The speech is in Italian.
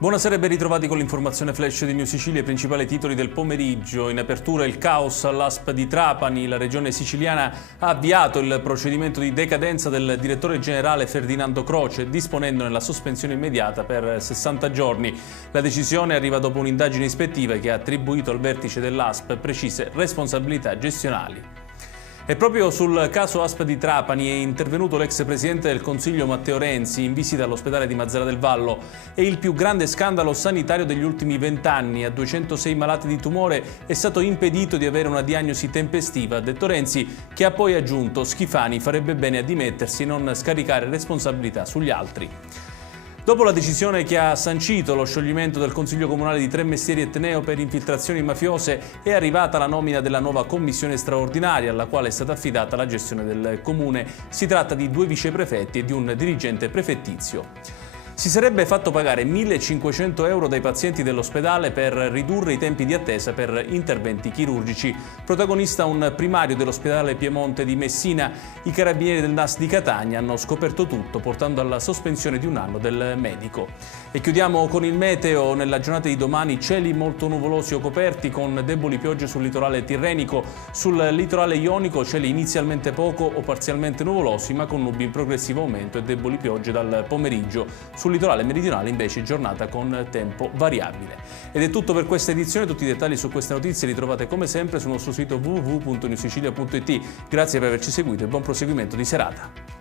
Buonasera e ben ritrovati con l'informazione flash di New Sicilia, i principali titoli del pomeriggio. In apertura il caos all'ASP di Trapani. La regione siciliana ha avviato il procedimento di decadenza del direttore generale Ferdinando Croce, disponendone la sospensione immediata per 60 giorni. La decisione arriva dopo un'indagine ispettiva che ha attribuito al vertice dell'ASP precise responsabilità gestionali. E proprio sul caso ASP di Trapani è intervenuto l'ex presidente del Consiglio Matteo Renzi in visita all'ospedale di Mazara del Vallo. È il più grande scandalo sanitario degli ultimi 20 anni. A 206 malati di tumore è stato impedito di avere una diagnosi tempestiva, ha detto Renzi, che ha poi aggiunto: Schifani farebbe bene a dimettersi e non scaricare responsabilità sugli altri. Dopo la decisione che ha sancito lo scioglimento del Consiglio Comunale di Tremestieri e Teneo per infiltrazioni mafiose, è arrivata la nomina della nuova commissione straordinaria alla quale è stata affidata la gestione del comune. Si tratta di 2 viceprefetti e di un dirigente prefettizio. Si sarebbe fatto pagare 1.500 euro dai pazienti dell'ospedale per ridurre i tempi di attesa per interventi chirurgici. Protagonista un primario dell'ospedale Piemonte di Messina. I carabinieri del NAS di Catania hanno scoperto tutto, portando alla sospensione di 1 anno del medico. E chiudiamo con il meteo. Nella giornata di domani cieli molto nuvolosi o coperti con deboli piogge sul litorale tirrenico. Sul litorale ionico cieli inizialmente poco o parzialmente nuvolosi, ma con nubi in progressivo aumento e deboli piogge dal pomeriggio. Sul litorale meridionale invece giornata con tempo variabile. Ed è tutto per questa edizione. Tutti i dettagli su queste notizie li trovate come sempre sul nostro sito www.newsicilia.it. Grazie per averci seguito e buon proseguimento di serata.